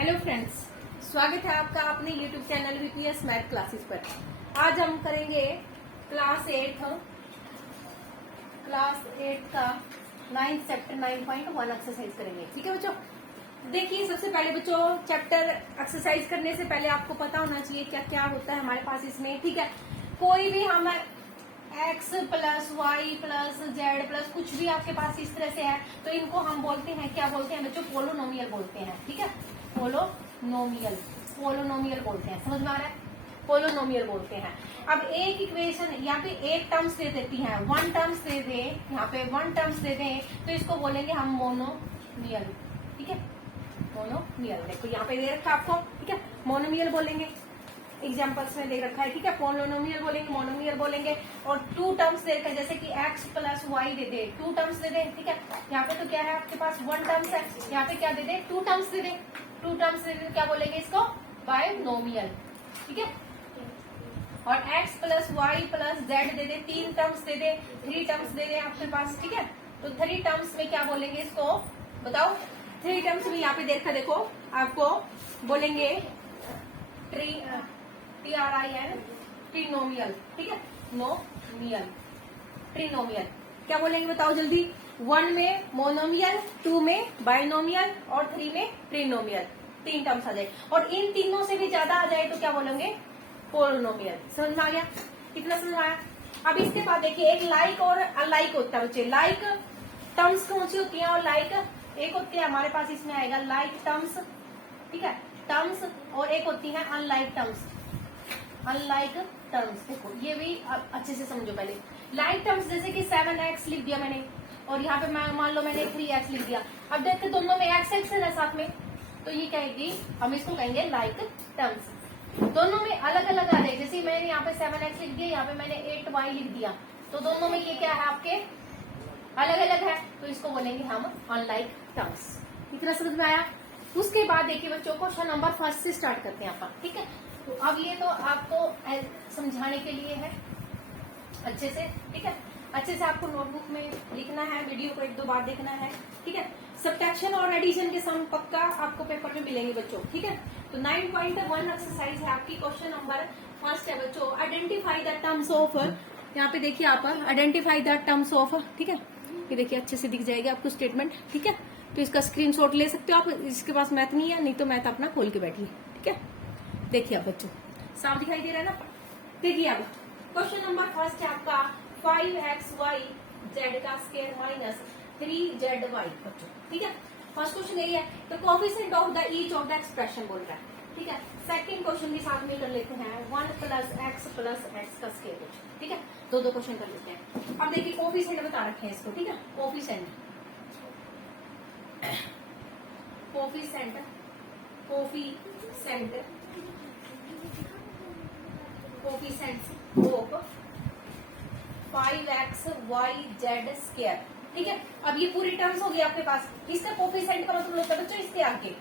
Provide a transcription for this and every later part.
Hello friends, स्वागत है आपका अपने YouTube channel VPS math classes पर। आज हम करेंगे क्लास 8 का 9th चैप्टर 9.1 एक्सरसाइज करेंगे। ठीक है बच्चों, देखिए सबसे पहले बच्चों चैप्टर एक्सरसाइज करने से पहले आपको पता होना चाहिए क्या क्या होता है हमारे पास इसमें। ठीक है, कोई भी हम x plus Y plus Z plus कुछ भी आपके पास इस तरह से है तो इनको हम बोलते हैं, क्या बोलते हैं बच्चों? पोलोनोमियल बोलते हैं। ठीक है, पोलोनोमियल बोलते हैं। समझ में आ रहा है? पोलोनोमियल बोलते हैं। अब एक इक्वेशन यहाँ पे एक टर्म्स दे देती है, वन टर्म्स दे दे, यहाँ पे वन टर्म्स दे दें तो इसको बोलेंगे हम मोनोमियल। ठीक है, मोनोमियल। देखो यहाँ पे दे रखा आपको, ठीक है, मोनोमियल बोलेंगे। एग्जाम्पल्स में दे रखा है। ठीक है, पोलोनोमियल बोलेंगे, मोनोमियल बोलेंगे। और टू टर्म्स दे रखा है, जैसे कि x प्लस वाई दे दे, टू टर्म्स दे दे। ठीक है, यहाँ पे तो क्या है आपके पास वन टर्म्स है, यहाँ पे क्या दे दे? टू टर्म्स दे दे। टू टर्म्स दे दे क्या बोलेंगे इसको? बायनोमियल। ठीक है, और x plus Y plus Z दे दे, तीन टर्म्स दे दे, थ्री टर्म्स दे दे आपके पास। ठीक है, तो थ्री टर्म्स में क्या बोलेंगे इसको बताओ? थ्री टर्म्स में यहाँ पे देखा, देखो आपको बोलेंगे TRIN ट्रिनोमियल। ठीक है, नोमियल, ट्रिनोमियल। क्या बोलेंगे बताओ जल्दी? वन में मोनोमियल, टू में बाइनोमियल और थ्री में ट्रिनोमियल। तीन टर्म्स आ जाए और इन तीनों से भी ज्यादा आ जाए तो क्या बोलेंगे? पोलिनोमियल। समझ में आ गया? कितना समझ में आया? अब इसके बाद देखिए एक लाइक और अनलाइक होता है बच्चे। लाइक टर्म्स कौन सी होती है और लाइक एक होती है हमारे पास, इसमें आएगा लाइक टर्म्स। ठीक है, टर्म्स, और एक होती है अनलाइक टर्म्स। अनलाइक टर्म्स देखो ये भी अच्छे से समझो पहले। लाइक टर्म्स जैसे कि 7x लिख दिया मैंने और यहाँ पे मान लो मैंने 3x लिख दिया। अब देखते दोनों में x है ना साथ में, तो ये कहेगी, हम इसको कहेंगे लाइक टर्म्स। दोनों में अलग अलग आ रहे, जैसे मैंने यहाँ पे 7x लिख दिया, यहाँ पे मैंने 8y लिख दिया, तो दोनों में ये क्या है आपके? अलग अलग है, तो इसको बोलेंगे हम अनलाइक टर्म्स। इतना समझ में आया? उसके बाद देखिए बच्चों क्वेश्चन नंबर फर्स्ट से स्टार्ट करते हैं अपन। ठीक है, तो अब ये तो आपको समझाने के लिए है अच्छे से। ठीक है, अच्छे से आपको नोटबुक में लिखना है, वीडियो को एक दो बार देखना है। ठीक है, सब्ट्रैक्शन और एडिशन के सम पक्का आपको पेपर में मिलेंगे बच्चों। ठीक है, तो 9.1 एक्सरसाइज है आपकी। क्वेश्चन नंबर फर्स्ट है बच्चों, आइडेंटिफाई द टर्म्स ऑफ। यहाँ पे देखिए आप आइडेंटिफाई द टर्म्स ऑफ। ठीक है, ये देखिए अच्छे से दिख जाएगा आपको स्टेटमेंट। ठीक है, तो इसका स्क्रीनशॉट ले सकते हो आप, इसके पास मैथ नहीं है, नहीं तो मैथ अपना खोल के बैठिए। ठीक है, देखिए आप बच्चों साफ दिखाई दे रहा है ना? देखिए अब क्वेश्चन नंबर फर्स्ट है आपका 5xy जेड का स्क्वायर माइनस 3zy बच्चों। ठीक है, फर्स्ट क्वेश्चन यही है। तो coefficient of the each of the expression बोल रहा है। ठीक है, सेकंड क्वेश्चन भी साथ में कर लेते हैं, 1 प्लस x का स्क्वायर बच्चों। ठीक है, दो दो क्वेश्चन कर लेते हैं। अब देखिए कोएफिशिएंट बता रखे हैं इसको। ठीक है, कोएफिशिएंट ऑफ 5xyz स्क्वायर। ठीक है, अब ये पूरी टर्म्स हो गई आपके पास। इसका कोएफिशिएंट का मतलब होता है बच्चों इसके आगे,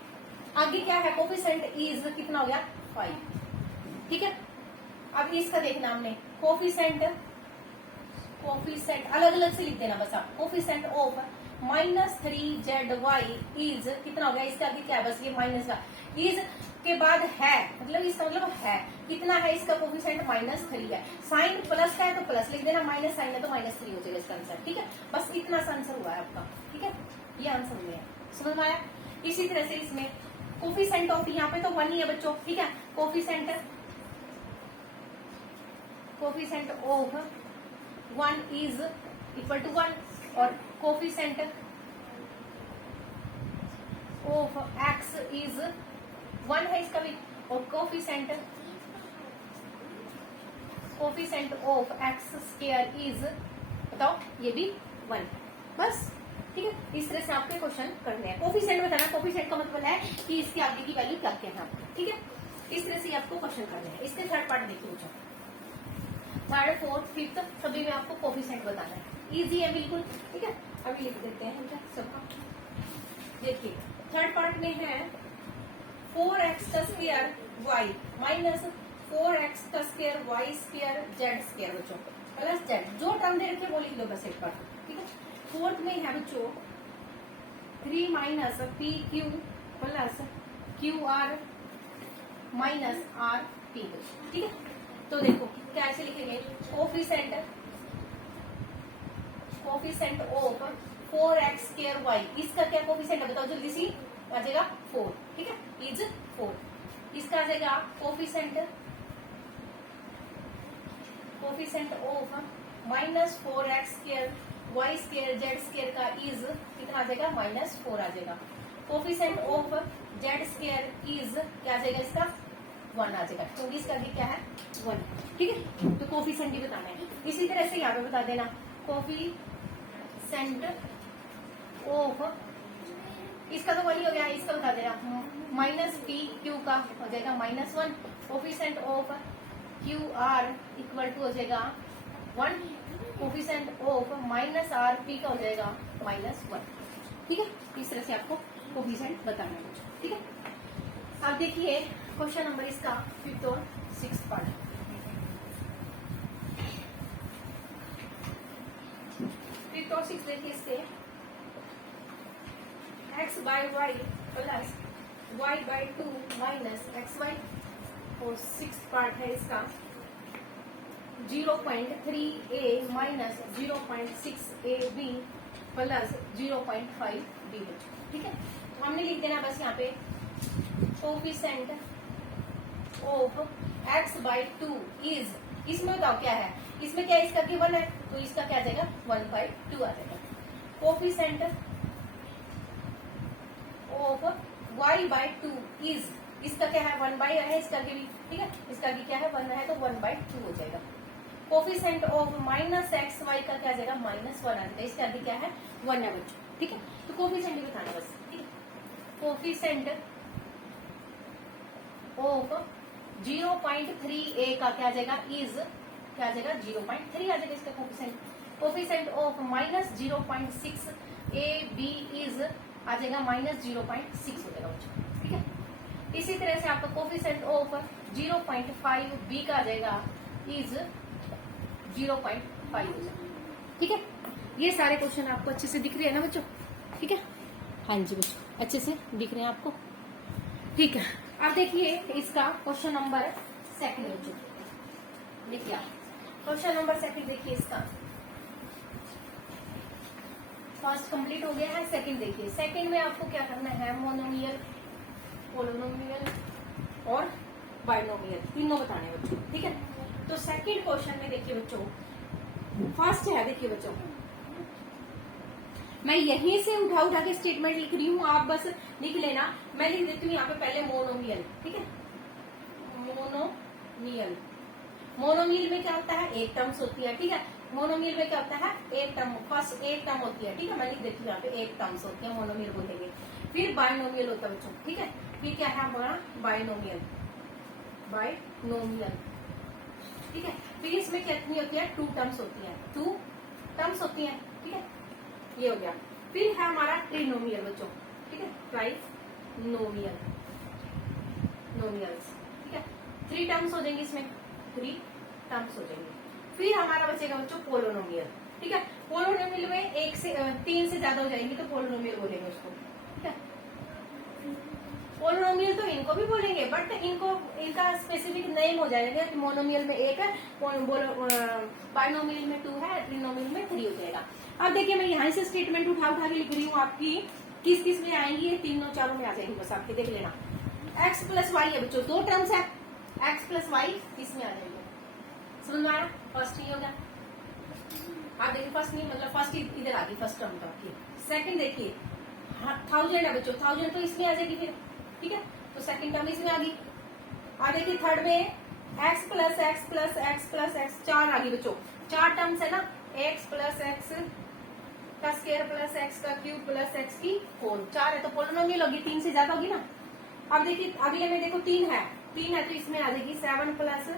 आगे क्या है? कोएफिशिएंट इज कितना हो गया? 5। ठीक है, अब इसका देखना हमने कोएफिशिएंट अलग अलग से लिख देना बस आप। कोएफिशिएंट ऑफ -3zy इज कितना हो गया? इसके आगे क्या है? बस ये माइनस का इज के बाद है, मतलब इसका मतलब है कितना है? इसका कोएफिशिएंट -3 है। साइन प्लस का है तो प्लस लिख देना, माइनस साइन है तो -3 हो जाएगा इसका आंसर। ठीक है, बस इतना सा आंसर हुआ है आपका। ठीक है, ये आंसर हुआ है, समझ में आया? इसी तरह से इसमें कोएफिशिएंट ऑफ, यहाँ पे तो 1 ही है बच्चों। ठीक है, coefficient of 1 is equal to 1 और कोएफिशिएंट ऑफ x इज 1 है इसका भी, और coefficient of x square is, बताओ, ये भी 1। बस ठीक है, इस तरह से आपके क्वेश्चन करने हैं। कोएफिशिएंट बताना, कोएफिशिएंट का मतलब है कि इसके आगे की वैल्यू क्या क्या है। ठीक है, इस तरह से आपको क्वेश्चन करने हैं। इसके थर्ड पार्ट देखिए बच्चों, थर्ड फोर्थ फिफ्थ सभी में आपको कोएफिशिएंट बताना है। इजी है बिल्कुल। ठीक है, अभी लिख देते हैं क्या सबका। देखिए थर्ड पार्ट में है 4x का स्क्वायर y माइनस 4x का square y square z square बच्चों प्लस z। जो टर्म दे रखे वो लिख लो बस एक बार। ठीक है, फोर्थ में है बच्चों 3 minus P Q plus Q R minus R P. ठीक है, तो देखो क्या ऐसे लिखेंगे, coefficient of 4x square Y, इसका क्या कोफिशिएंट है बताओ जल्दी सी, आ जाएगा 4। ठीक है, इज 4। इसका आ जाएगा coefficient of minus 4x square Y square Z square का इज कितना आ जाएगा, -4 आ जाएगा। Coefficient of Z square is क्या आ जाएगा, इसका 1 आ जाएगा, क्योंकि इसका भी क्या है 1। ठीक है, तो कोफिशिएंट भी बताना है। इसी तरह से यहाँ पे बता देना कोफिशिएंट ऑफ, इसका तो वही हो गया, इसका बता देना माइनस पी क्यू का हो जाएगा -1। Coefficient of Q R equal to हो जाएगा 1। Coefficient of minus R P का हो जाएगा -1। ठीक है, इस तरह से आपको कोफिशिएंट बताना है। ठीक है, अब देखिए क्वेश्चन नंबर इसका 5th और 6th पार्ट। 5th और 6th देखिए, इससे x by Y plus y by 2 minus XY, और 6th पार्ट है इसका 0.3a minus 0.6ab plus 0.5b। ठीक है, तो हमने लिख देना बस यहाँ पे coefficient of x by 2 is, इसमें बताओ क्या है, इसमें क्या है, इसका की 1 है, तो इसका क्या आ जाएगा 1/2 आ जाएगा। Coefficient of y by 2 is, इसका क्या है 1 बाई है, इसका भी ठीक है, इसका भी क्या है 1 है, तो 1/2 हो जाएगा। Coefficient of minus X Y का क्या आ जाएगा -1 आ जाएगा, इसका भी क्या है 1 है बच्चों। ठीक है, तो कोफिशिएंट ही बताना बस। ठीक है, कोफिशिएंट ऑफ 0.3a का क्या आ जाएगा, इज क्या आ जाएगा 0.3 आ जाएगा इसका coefficient. Coefficient of minus 0.6ab is आ जाएगा -0.6 हो जाएगा बच्चों। ठीक है, इसी तरह से आपका कोफिशिएंट ऑफ 0.5b का आ जाएगा इज 0.5 हो जाएगा। ठीक है, ये सारे क्वेश्चन आपको अच्छे से दिख रहे हैं ना बच्चों। ठीक है, हाँ जी बच्चों, अच्छे से दिख रहे हैं आपको। ठीक है, अब देखिए इसका क्वेश्चन नंबर 2 बच्चों, देखिए क्वेश्चन नंबर 2 देखिए, इसका फर्स्ट कंप्लीट हो गया है, सेकंड देखिए। सेकंड में आपको क्या करना है, मोनोमियल, पोलिनोमियल और बाइनोमियल तीनों बताने हैं बच्चों। ठीक है, तो सेकंड क्वेश्चन में देखिए बच्चों, फर्स्ट है, देखिए बच्चों मैं यहीं से उठा के स्टेटमेंट लिख रही हूँ, आप बस लिख लेना। मैं लिख देती हूँ यहाँ पे पहले मोनोमियल। ठीक है, मोनोमियल में क्या होता है, एक टर्म्स होती है। ठीक है, मोनोमियल में क्या होता है, एक टर्म, फर्स्ट एक टर्म होती है। ठीक है, मैं लिख देती हूँ यहाँ पे एक टर्म्स होती है, मोनोमियल बोलेंगे। फिर बाइनोमियल होता है बच्चों। ठीक है, फिर क्या है हमारा बाइनोमियल। ठीक है, फिर इसमें कितनी होती है, 2 टर्म्स होती है, 2 टर्म्स होती है। ठीक है, ये हो गया। फिर है हमारा ट्रिनोमियल बच्चों। ठीक है, ट्राइनोमियल, नोमियल्स। ठीक है, 3 टर्म्स हो जाएंगे इसमें, 3 टर्म्स हो जाएंगे। फिर हमारा बचेगा बच्चों पोलिनोमियल। ठीक है, पोलिनोमियल में 1 से 3 से ज्यादा हो जाएंगे तो पोलिनोमियल बोलेंगे उसको। ठीक है, पोलिनोमियल तो इनको भी बोलेंगे, बट इनका स्पेसिफिक नेम हो जाएगा कि मोनोमियल में 1 है, बाइनोमियल में 2 है, ट्रिनोमियल में 3 हो जाएगा। अब देखिए मैं यहाँ से स्टेटमेंट उठा के लिख रही हूँ आपकी, किस किस में आएंगी, ये तीनों चारों में आ जाएंगी, बस आपके देख लेना। x प्लस वाई है बच्चों, 2 टर्म्स है, x प्लस वाई इसमें आ जाएंगे। समझ में आ रहा, फर्स्ट नहीं होगा। आप देखिए फर्स्ट नहीं, मतलब फर्स्ट इधर आ गई, फर्स्ट टर्म तो आपकी। सेकंड देखिए 1000 है बच्चों, 1000 तो इसमें आ जाएगी फिर। ठीक है, तो सेकंड टर्म इसमें आ गई। और देखिए थर्ड में x plus x plus x plus x, 4 आ गई बच्चों, 4 टर्म्स है ना, x प्लस एक्स का स्क्वायर प्लस एक्स का क्यूब प्लस एक्स की होल, 4 है तो पोलिनोमियल होगी, 3 से ज्यादा होगी ना। अब देखिए अगले में देखो 3 है तो इसमें आ जाएगी 7 प्लस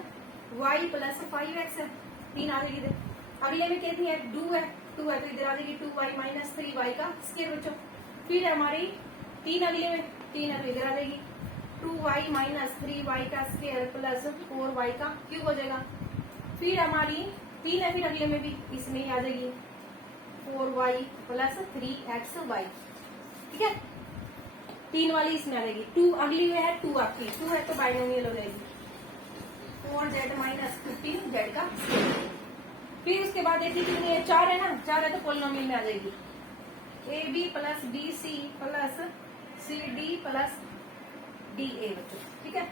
वाई प्लस 5x है, 3 आ जाएगी। अगले में कितनी है, 2 है तो इधर आ जाएगी 2y माइनस 3y का स्क्वायर बच्चों। फिर हमारी 3 अगले में, 3 है तो इधर आ जाएगी 2y माइनस 3y का स्क्वायर प्लस 4y का क्यूब हो जाएगा। फिर हमारी 3 है, फिर अगले में भी इसमें ही आ जाएगी 4y प्लस 3xy। ठीक है, 3 वाली इसमें आ जाएगी, 2 अगली में है 2 आपकी, 2 है तो बाइनोमियल हो जाएगी 4z माइनस 15z का स्क्वायर। फिर उसके बाद देखिए कितनी है, 4 है ना, 4 है तो पोलिनोमियल में आ जाएगी ab plus bc plus cd plus da बच्चों, ठीक है,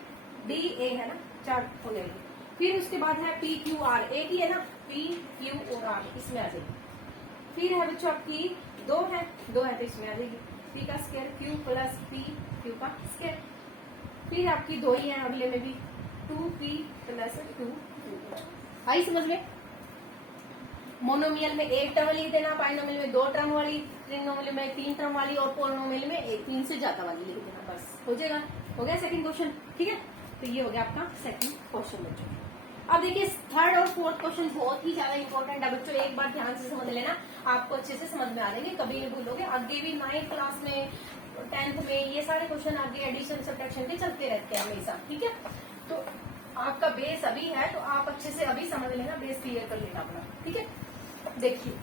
da है ना, 4 हो जाएगी। फिर उसके बाद है p q r, एक ही है ना, p q और r इसमें आ जाएगी। फिर है बच्चों आपकी 2 है तो इसमें आ जाएगी p का square q plus p q का स्क्वायर। फिर आपकी 2 ही है अगले में भी 2p प्लस 2q। आई समझ में? मोनोमियल में एक टर्म लिख देना, बाइनोमियल में 2 टर्म वाली, ट्रिनोमियल में 3 टर्म वाली और पोलिनोमियल में 3 से ज्यादा वाली लिख देना, बस हो जाएगा। हो गया सेकंड क्वेश्चन, ठीक है। तो ये हो गया आपका सेकंड क्वेश्चन बच्चों। अब देखिए थर्ड और फोर्थ क्वेश्चन बहुत ही ज्यादा इंपॉर्टेंट है बच्चों, एक बार ध्यान से समझ लेना, आपको अच्छे से समझ में आ जाएंगे, कभी नहीं भूलोगे। आगे भी 9th क्लास में, 10th में ये सारे क्वेश्चन आगे एडिशन सब्ट्रैक्शन के चलते रहते हैं हमेशा, ठीक है। तो आपका बेस अभी है तो आप अच्छे से अभी समझ लेना, बेस क्लियर कर लेना अपना, ठीक है। देखिए,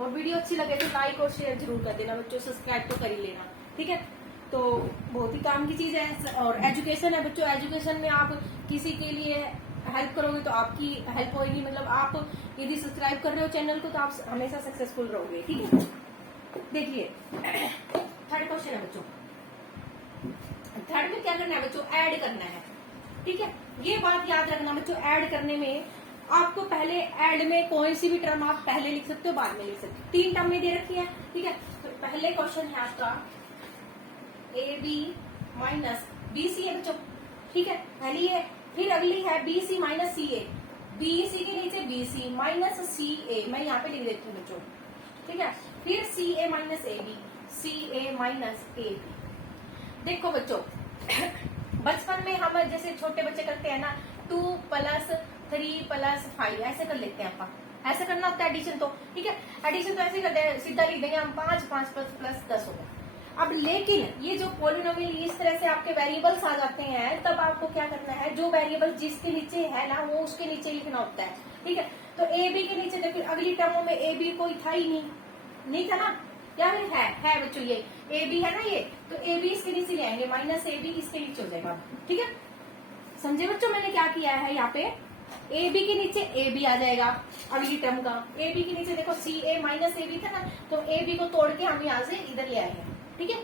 और वीडियो अच्छी लगे तो लाइक और शेयर जरूर कर देना बच्चों, सब्सक्राइब तो कर ही लेना, ठीक है। तो बहुत ही काम की चीज है और एजुकेशन है बच्चों, एजुकेशन में आप किसी के लिए हेल्प करोगे तो आपकी हेल्प होगी, मतलब आप यदि सब्सक्राइब कर रहे हो चैनल को तो आप हमेशा सक्सेसफुल रहोगे, ठीक है। देखिए थर्ड क्वेश्चन है बच्चों, थर्ड में क्या करना है बच्चों, ऐड करना है, ठीक है। ये बात याद रखना बच्चों, ऐड करने में आपको पहले ऐड में कोई सी भी टर्म आप पहले लिख सकते हो, बाद में लिख सकते हो, 3 टर्म में दे रखी है, ठीक है। तो पहले क्वेश्चन है आपका A B minus B C है बच्चों, ठीक है, पहली है। फिर अगली है B C minus C A, B C के नीचे बी सी माइनस सी ए, मैं यहाँ पे लिख देती हूँ बच्चों, ठीक है। फिर C A minus A B, C A minus A B. देखो बच्चों बचपन में हम जैसे छोटे बच्चे करते हैं ना, 2 प्लस 3 प्लस 5 ऐसे कर लेते हैं अपन, ऐसे करना होता है एडिशन तो, ठीक है। एडिशन तो ऐसे करते हैं, सीधा लिख देंगे हम 5 प्लस 10 हो गया। अब लेकिन ये जो पोलिनोमियल इस तरह से आपके वेरिएबल्स आ जाते हैं, तब आपको क्या करना है, जो वेरिएबल जिसके नीचे है ना वो उसके नीचे लिखना होता है, ठीक है। तो ए बी के नीचे देखिए अगली टर्मों में ए बी कोई था ही नहीं था ना, क्या है बच्चों, ये ए बी है ना, ये तो ए बी इसके नीचे ले आएंगे, माइनस ए बी इसके नीचे हो जाएगा, ठीक है। समझे बच्चों मैंने क्या किया है, यहाँ पे ए बी के नीचे ए बी आ जाएगा अगली टर्म का, ए बी के नीचे देखो सी ए माइनस ए बी था ना, तो ए बी को तोड़ के हम यहाँ से इधर ले आएंगे, ठीक है।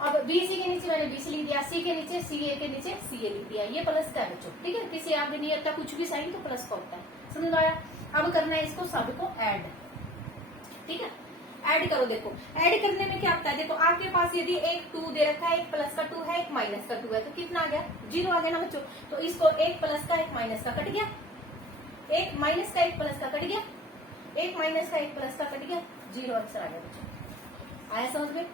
अब बी सी के नीचे मैंने बी सी लिख दिया, सी के नीचे सी ए के नीचे सी ए लिख दिया, ये प्लस का है बच्चों, ठीक है। किसी आगे नहीं आता कुछ भी साइन तो प्लस का होता है, समझ आया। अब करना है इसको सबको ऐड, ठीक है। ऐड करो, देखो ऐड करने में क्या होता है, देखो आपके पास यदि एक 2 दे रखा है, एक प्लस का 2 है, एक माइनस का 2 है, तो कितना आ गया, 0 आ गया ना बच्चों। तो इसको एक प्लस का एक माइनस का कट गया, एक माइनस का एक प्लस का कट गया, एक माइनस का एक प्लस का कट गया, 0 आंसर आ गया बच्चों। आया समझ में?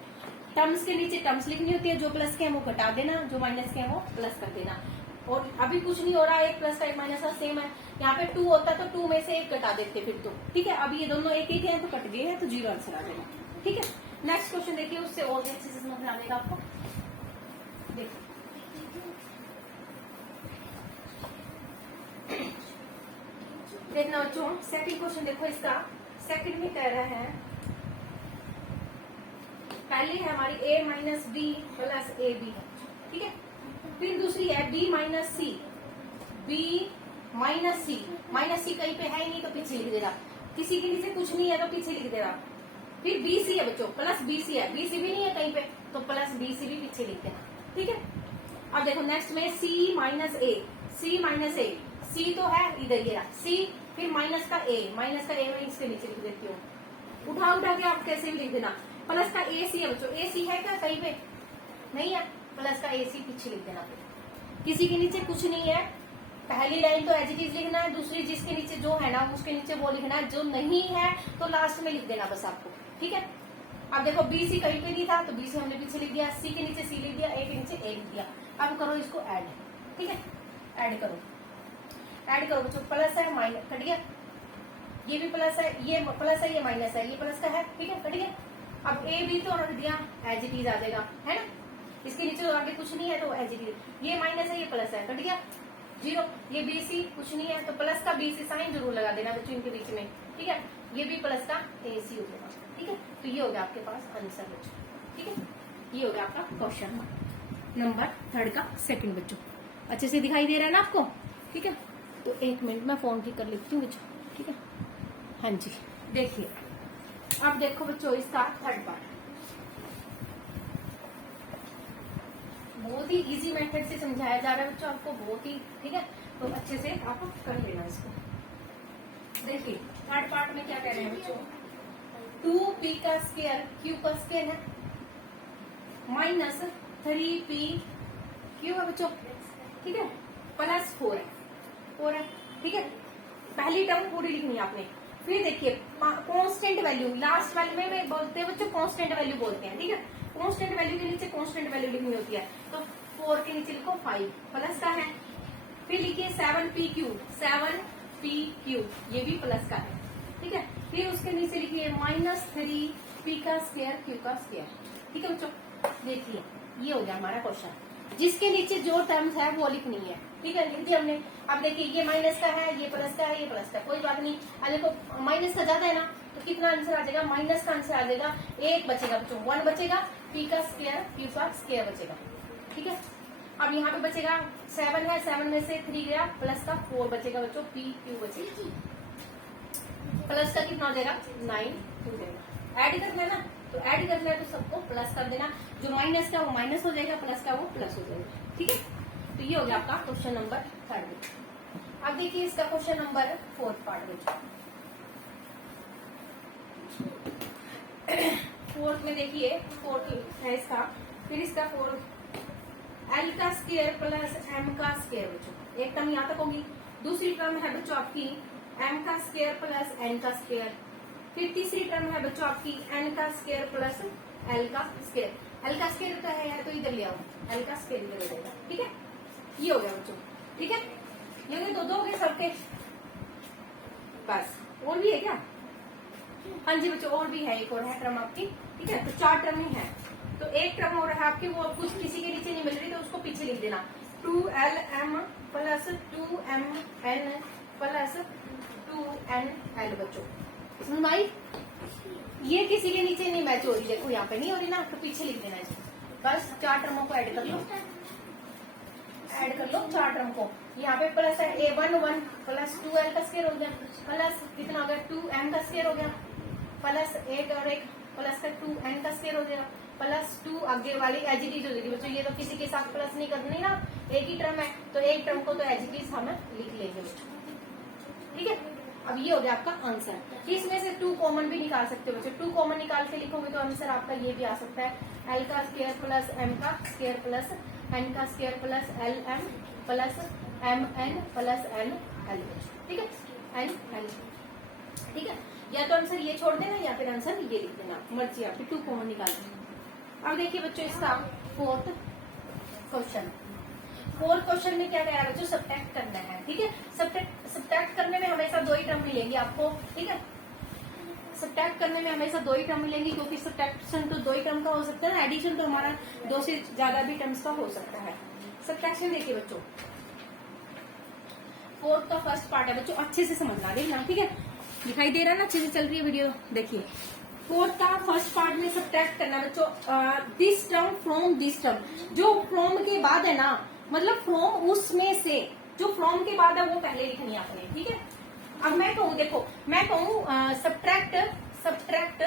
टर्म्स के नीचे टर्म्स लिखनी होती है, जो प्लस के हैं वो घटा देना, जो माइनस के हैं वो प्लस कर देना। और अभी कुछ नहीं हो रहा, एक प्लस का एक माइनस का सेम है, यहाँ पे 2 होता तो 2 में से एक घटा देते फिर तो, ठीक है। अभी ये दोनों एक एक हैं तो कट गए हैं, तो 0 आंसर आ जाएगा, ठीक है। नेक्स्ट क्वेश्चन देखिए, उससे और अच्छे से समझ में आ जाएगा आपको। देखिए देखना बच्चों, सेकंड क्वेश्चन देखो, इसका सेकंड में कह रहा है, पहली है हमारी a minus B plus A B है, ठीक है। फिर दूसरी है b minus C, b minus C कहीं पे है ही नहीं तो पीछे लिख देगा, किसी के नीचे कुछ नहीं है तो पीछे लिख देगा। फिर बी सी है बच्चों, प्लस बी सी है, बी सी भी नहीं है कहीं पे तो प्लस बी सी भी पीछे लिख देना, ठीक है। अब देखो नेक्स्ट में सी माइनस ए, सी तो है इधर ये सी, फिर माइनस का ए मैं इसके नीचे लिख देती हूँ, उठा के आप कैसे भी लिख देना। प्लस का ए सी है बच्चों, ए सी है क्या कहीं पे, नहीं है, प्लस का ए सी पीछे लिख देना। किसी के नीचे कुछ नहीं है, पहली लाइन तो एज इट इज लिखना है, दूसरी जिसके नीचे जो है ना उसके नीचे वो लिखना है, जो नहीं है तो लास्ट में लिख देना बस आपको, ठीक है। अब देखो बी सी कहीं पे नहीं था तो बी सी हमने पीछे लिख दिया, सी के नीचे सी लिख दिया, ए के नीचे ए लिख दिया। अब करो इसको ऐड, ठीक है, ऐड करो बच्चों, प्लस है माइनस कट गया, ये भी प्लस है, ये प्लस है, ये माइनस है, ये प्लस का है, ठीक है, कट गया। अब ए बी तो रख दिया एज इट इज आ जाएगा, है ना, इसके नीचे तो आगे कुछ नहीं है तो एज इट इज, ये माइनस है ये प्लस है, कट गया 0, ये बी सी कुछ नहीं है तो प्लस का बी सी साइन जरूर लगा देना बच्चों इनके बीच में, ठीक है। ये भी प्लस का ए सी हो जाएगा, ठीक है। तो ये हो गया आपके पास आंसर बच्चों, ठीक है। ये हो गया आपका क्वेश्चन नंबर 3 का सेकंड बच्चों। अच्छे से दिखाई दे रहा है ना आपको? ठीक है, तो 1 मिनट में फोन की कर लेती हूँ बच्चों। ठीक है, हाँ जी, देखिए अब देखो बच्चों इसका थर्ड पार्ट। बहुत ही इजी मेथड से समझाया जा रहा है बच्चों आपको, बहुत ही। ठीक है, तो अच्छे से आप कर लेना इसको। देखिए थर्ड पार्ट में क्या कह रहे हैं बच्चों, 2p का स्क्वायर q का स्क्वायर है माइनस 3p क्यू है बच्चों। ठीक है, प्लस 4 है। ठीक है, पहली टर्म पूरी लिखनी है आपने। फिर देखिए कांस्टेंट वैल्यू, लास्ट वाले में बोलते हैं बच्चों कांस्टेंट वैल्यू बोलते हैं। ठीक है, कांस्टेंट वैल्यू के नीचे कांस्टेंट वैल्यू लिखनी होती है। तो 4 के नीचे लिखो 5 प्लस का है। फिर लिखिए 7pq, ये भी प्लस का है। ठीक है, फिर उसके नीचे लिखिए माइनस 3p का स्क्वायर q का स्क्वायर। ठीक है बच्चों, देखिए ये हो गया हमारा क्वेश्चन, जिसके नीचे जो टर्म्स है वो लिखनी है। ठीक है, लिख दिया हमने। अब देखिए ये माइनस का है, ये प्लस का है, ये प्लस का, कोई बात नहीं। अब देखो माइनस का ज्यादा है ना, तो कितना आंसर आ जाएगा, माइनस का आंसर आ जाएगा 1 बचेगा बच्चों, 1 बचेगा, p का स्क्वायर q का स्क्वायर बचेगा। ठीक है, अब यहाँ पे बचेगा 7 है, 7 में से 3 गया, प्लस का 4 बचेगा बच्चों, p q बचेगा। प्लस का कितना हो जाएगा 9 हो जाएगा। ऐड करना है ना, तो ऐड करना है तो सबको प्लस कर देना, जो माइनस का वो माइनस हो जाएगा, प्लस का वो प्लस हो जाएगा। ठीक है, तो ये हो गया आपका क्वेश्चन नंबर 3। अब देखिए इसका क्वेश्चन नंबर 4 पार्ट में। 4 में देखिए 4 है इसका, फिर इसका 4 l का स्क्वायर प्लस m का स्क्वायर बच्चों। एक टर्म यहाँ तक होगी। दूसरी टर्म है बच्चों आपकी m का स्क्वायर प्लस n का स्क्वायर। फिर तीसरी टर्म है बच्चों आपकी n का स्क्वायर प्लस l का स्क्वायर। l का स्क्वायर का है तो इधर ले आओ, l का स्क्वायर इधर हो जाएगा। ठीक है, ये हो गया बच्चों। ठीक है, ये दो हो गए सबके, बस। और भी है क्या? हाँ जी बच्चों, और भी है, एक और है टर्म आपकी। ठीक है, तो 4 टर्म ही है। तो एक टर्म और है आपकी, वो कुछ किसी के नीचे नहीं मिल रही, तो उसको पीछे लिख देना। 2lm plus 2mn plus 2nl बच्चों। समझ आई? ये किसी के नीचे नहीं मैच हो रही, देखो यहाँ पे नहीं हो रही ना, तो पीछे लिख देना है। बस 4 टर्मों को ऐड कर लो, ऐड कर लो 4 टर्म को। यहाँ पे प्लस है a1 1 प्लस 2l का स्क्वायर हो गया, प्लस कितना हो गया 2m का स्क्वायर हो गया, प्लस 1 और 1 प्लस का 2n का स्क्वायर हो गया, प्लस 2 आगे वाली एज इट इज हो जाएगी बच्चों। ये तो किसी के साथ प्लस नहीं करनी ना, एक ही टर्म है, तो एक टर्म को तो एज इट इज हम लिख लेंगे बच्चों। ठीक है, अब ये हो गया आपका आंसर। इसमें से 2 कॉमन भी निकाल सकते हो बच्चों। 2 कॉमन निकाल के लिखोगे तो आंसर आपका ये भी आ सकता है, l का स्क्वायर प्लस m का स्क्वायर प्लस n का square plus lm plus mn plus nl। ठीक है, nl। ठीक है, या तो आंसर ये छोड़ देना या फिर आंसर ये लिख देना, मर्जी आपकी। 2 कॉमन निकाल देना। अब देखिए बच्चों इसका 4th क्वेश्चन। 4th क्वेश्चन में क्या कह रहा है बच्चों, सब्ट्रैक्ट करना है। ठीक है, सब्ट्रैक्ट करने में हमेशा 2 ही टर्म मिलेंगे आपको। ठीक है, सब्ट्रैक्ट करने में हमेशा 2 ही टर्म मिलेंगी, क्योंकि सब्ट्रैक्शन तो 2 ही टर्म का हो सकता है ना, एडिशन तो हमारा 2 से ज्यादा भी टर्म्स का हो सकता है। सब्ट्रैक्शन देखिए बच्चों, 4th का फर्स्ट पार्ट है बच्चों, अच्छे से समझना देखना। ठीक है, दिखाई दे रहा है ना, अच्छे से चल रही है वीडियो। देखिए 4th का फर्स्ट पार्ट में सब्ट्रैक्ट करना बच्चों, this term from this term. जो फ्रॉम के बाद है ना, मतलब फ्रॉम उसमें से, जो फ्रॉम के बाद है वो पहले लिखनी है आपने। ठीक है, अब मैं कहूँ, देखो मैं कहूँ सब्ट्रैक्ट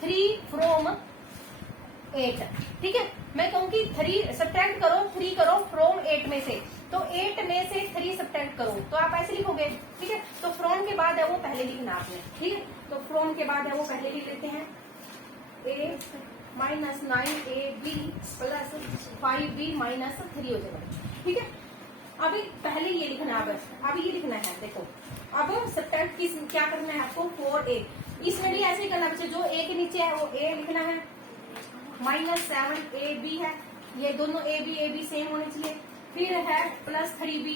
3 फ्रॉम 8। ठीक है, मैं कहूँ कि 3 सब्ट्रैक्ट करो, 3 करो फ्रॉम 8 में से, तो 8 में से 3 सब्ट्रैक्ट करो, तो आप ऐसे लिखोगे। ठीक है, तो फ्रॉम के बाद है वो पहले लिखना आपने। ठीक है, तो फ्रॉम के बाद है वो पहले लिख लेते हैं, a minus 9ab plus 5b minus 3 हो जाएगा। ठीक है, अभी पहले ये लिखना है, बस अब ये लिखना है। देखो अब सब्ट्रैक्ट क्या करना है आपको, 4a। इसमें भी ऐसे ही करना बच्चे, जो a के नीचे है वो a लिखना है, माइनस 7ab है, ये दोनों a b सेम होने चाहिए। फिर है प्लस 3b,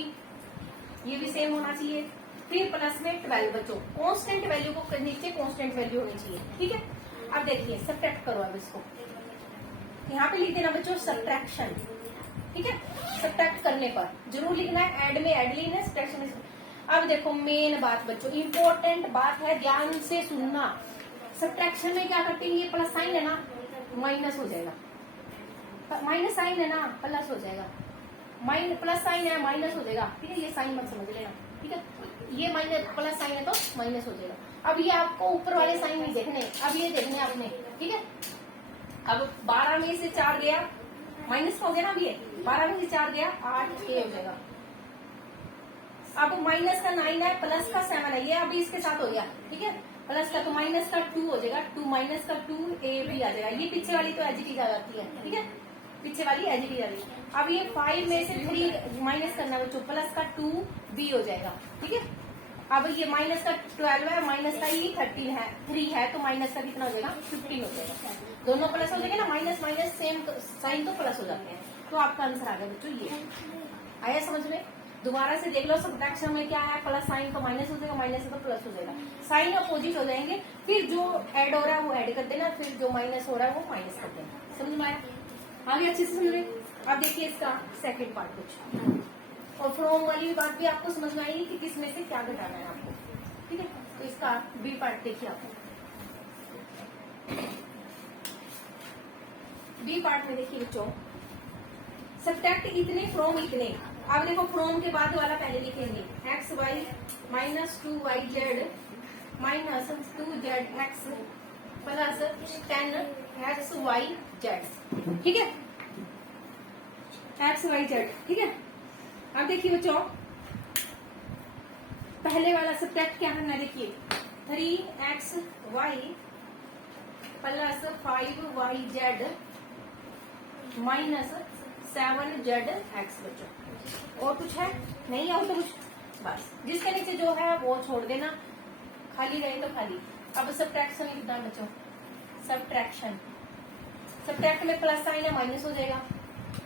ये भी सेम होना चाहिए। फिर प्लस में 12 बच्चों, कांस्टेंट वैल्यू को नीचे कांस्टेंट वैल्यू होनी चाहिए। ठीक है, अब देखिए सब्ट्रैक्ट करो। अब इसको यहाँ पे लिख देना बच्चों सब्ट्रैक्शन। ठीक है, सब्ट्रैक्ट करने पर जरूर लिखना है, ऐड में ऐड लिखना है, सब्ट्रैक्शन में। अब देखो मेन बात बच्चों, इंपॉर्टेंट बात है, ध्यान से सुनना। सब्ट्रैक्शन में क्या करते हैं, ये प्लस साइन है ना, माइनस हो जाएगा। माइनस साइन है ना, प्लस हो जाएगा, प्लस साइन है माइनस हो जाएगा, ठीक है, ये साइन मत समझ लेना, ठीक है, ये माइनस प्लस साइन है तो माइनस हो जाएगा। अब ये आपको ऊपर वाले साइन नहीं देखने, अब ये देखने आपने, ठीक है। अब 12 में से 4 गया, माइनस हो गया ना, अब ये 12 में से 4 गया 8 ए हो जाएगा। अब माइनस का 9 है, प्लस का 7 है, ये अभी इसके साथ हो गया, ठीक है, प्लस का तो माइनस का 2 हो जाएगा, 2 माइनस का 2 ए भी आ जाएगा। ये पीछे वाली तो एजिटिव आ जाती है, ठीक है, पीछे वाली एजिटिव आ जाएगी। अब ये 5 में से 3 माइनस करना बच्चों, प्लस का 2 बी हो जाएगा, ठीक है। अब ये माइनस का 12 है, माइनस का ये 13 है, 3 है तो माइनस का कितना हो जाएगा, 15 हो जाएगा। दोनों प्लस हो जाएगा ना, माइनस माइनस सेम साइन तो प्लस हो जाते हैं। तो आपका आंसर आ गया बच्चों ये। आया समझ में? दोबारा से देख लो, सब्ट्रैक्शन में क्या है, प्लस साइन तो माइनस हो जाएगा, माइनस है तो प्लस हो जाएगा, साइन अपोजिट हो जाएंगे, फिर जो ऐड हो रहा है वो ऐड कर देना, फिर जो माइनस हो रहा है वो माइनस कर देना। समझ में आया? आगे अच्छे से समझ रहे? अब देखिए इसका सेकंड पार्ट कुछ, और फ्रॉम वाली बात भी आपको समझ में आएगी कि किस में से क्या घटाना है आपको, ठीक है। तो इसका बी पार्ट देखिए आपको, बी पार्ट में देखिए बच्चों, सब्ट्रैक्ट इतने फ्रॉम इतने। अब देखो फ्रॉम के बाद वाला पहले लिखेंगे, X Y minus 2 Y Z minus 2 Z X plus 10 X Y Z, ठीक है, एक्स वाई जेड, ठीक है। अब देखिए बच्चों, पहले वाला सब्ट्रैक्ट क्या करना है, देखिए 3x y plus 5y Z minus 7z x बच्चों। और कुछ है नहीं, और तो कुछ, बस जिसके नीचे जो है वो छोड़ देना, खाली रहे तो खाली। अब सब्ट्रैक्शन कितना है बच्चों, सब्ट्रैक्शन, सब्ट्रैक्ट में प्लस साइन है, माइनस हो जाएगा,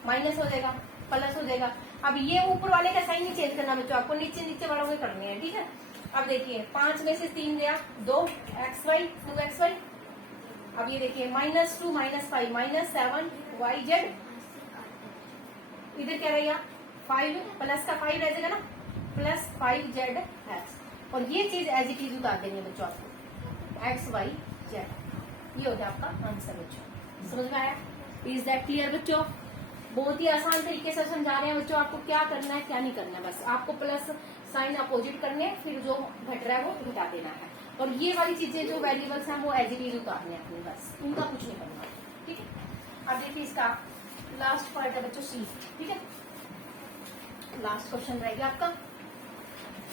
माइनस हो जाएगा, प्लस हो जाएगा। अब ये ऊपर वाले का साइन नहीं चेंज करना बच्चों, आपको नीचे नीचे वालों को करने हैं, ठीक है। अब देखिए 5 में से 3 गया, 2 एक्स वाई 2 एक्स वाई। अब ये देखिए minus 2 minus 5 minus 7 Y Z, इधर क्या रहेगा 5 प्लस का 5 रह जाएगा ना, प्लस 5 जेड एक्स। और ये चीज एज इट इज उतार देंगे बच्चों आपको, एक्स वाई जेड। ये हो गया आपका आंसर बच्चों। समझ में आया? इज दैट क्लियर बच्चों? बहुत ही आसान तरीके से समझा रहे हैं बच्चों, आपको क्या करना है क्या नहीं करना है, बस आपको प्लस साइन अपोजिट करने, फिर जो घट रहा है वो घटा देना है। और ये वाली चीजें जो वेरिएबल्स हैं वो एज इट इज उतारने हैं अपने, बस उनका कुछ नहीं करना, ठीक है। अब देखिए इसका लास्ट पार्ट है बच्चों सी, ठीक है, लास्ट क्वेश्चन रहेगा आपका,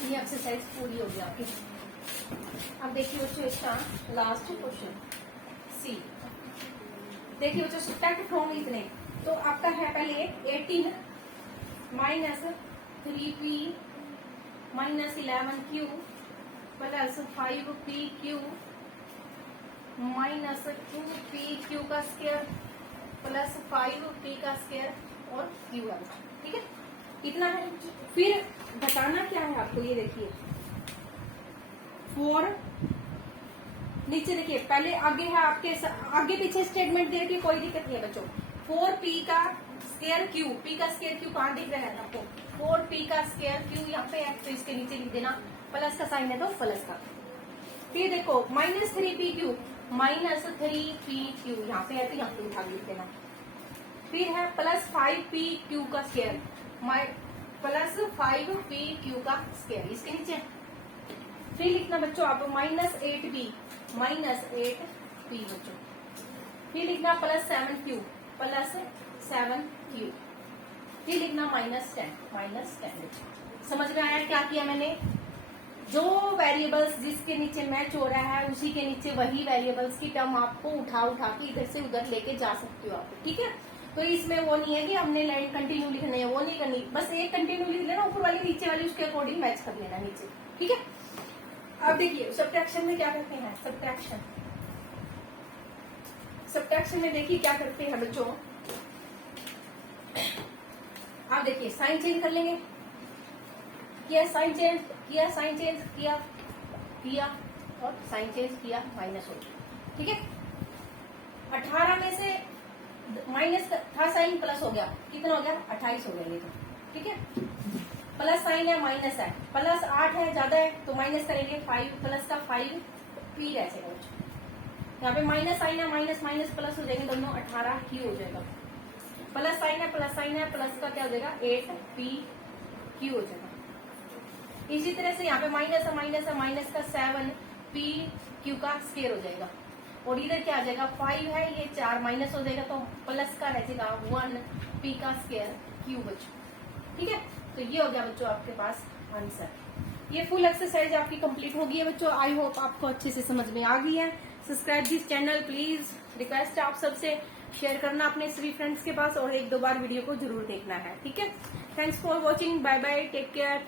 ये एक्सरसाइज पूरी होगी आपकी। अब देखिए बच्चों इसका लास्ट क्वेश्चन सी, देखिए बच्चों सब्ट्रैक्ट फ्रॉम इतने, तो आपका है पहले 18 minus 3p minus 11q plus 5pq minus 2pq का स्क्वायर प्लस 5p का स्क्वायर और q, ठीक है, इतना है। फिर बताना क्या है आपको, ये देखिए 4, नीचे देखिए पहले आगे है आपके, आगे पीछे स्टेटमेंट दे की कोई दिक्कत नहीं है बच्चों। 4p का स्क्वायर q, p का स्क्वायर q कहाँ दिख रहा है आपको, 4p का स्क्वायर q यहाँ पे है, तो इसके नीचे लिख देना, प्लस का साइन है तो प्लस का। फिर देखो माइनस 3pq माइनस 3pq यहाँ पे है तो यहाँ पे उठा लिख देना। फिर है प्लस 5pq का स्क्वायर प्लस 5pq का स्क्वायर, इसके नीचे। फिर लिखना बच्चों आप माइनस 8p बच्चों। फिर लिखना प्लस 7q प्लस 7q। फिर लिखना माइनस 10 समझ में आया क्या किया मैंने? जो वेरिएबल्स जिसके नीचे मैच हो रहा है उसी के नीचे वही वेरिएबल्स की टर्म आपको उठा के इधर से उधर लेके जा सकते हो आप, ठीक है। तो इसमें वो नहीं है कि हमने लाइन कंटिन्यू लिखना है, वो नहीं करनी, बस एक कंटिन्यू लिख लेना, ऊपर वाली नीचे वाली उसके अकॉर्डिंग मैच कर लेना नीचे, ठीक है। अब देखिए सब्ट्रैक्शन में क्या करते हैं, सब्ट्रैक्शन में देखिए क्या करते हैं बच्चों। अब देखिए साइन चेंज कर लेंगे, किया साइन चेंज किया और साइन चेंज किया, माइनस हो गया, ठीक है। 18 में से माइनस था साइन, प्लस हो गया, कितना हो गया 28 हो गया ये तो, ठीक है। प्लस साइन है माइनस है, प्लस 8 है ज्यादा है तो माइनस करेंगे 5, प्लस का 5p ऐसे कुछ। यहाँ पे माइनस साइन है, माइनस माइनस प्लस हो जाएंगे दोनों, 18q हो जाएगा। साइन है, प्लस साइन है, प्लस का क्या हो जाएगा 8pq हो जाएगा। इसी तरह से यहाँ पे माइनस है, माइनस है, माइनस का 7pq का स्क्वायर हो जाएगा। और इधर क्या आ जाएगा 5 है, ये 4 माइनस हो जाएगा तो प्लस का रह जाएगा 1p का स्क्वायर q बच्चों। ठीक है, तो ये हो गया बच्चों आपके पास आंसर। ये फुल एक्सरसाइज आपकी कंप्लीट होगी है बच्चों। आई होप आपको अच्छे से समझ में आ गई है। Subscribe this channel please, request है आप सबसे, शेयर करना अपने सभी फ्रेंड्स के पास और 1-2 बार वीडियो को जरूर देखना है। ठीक है, thanks for watching, bye bye, take care.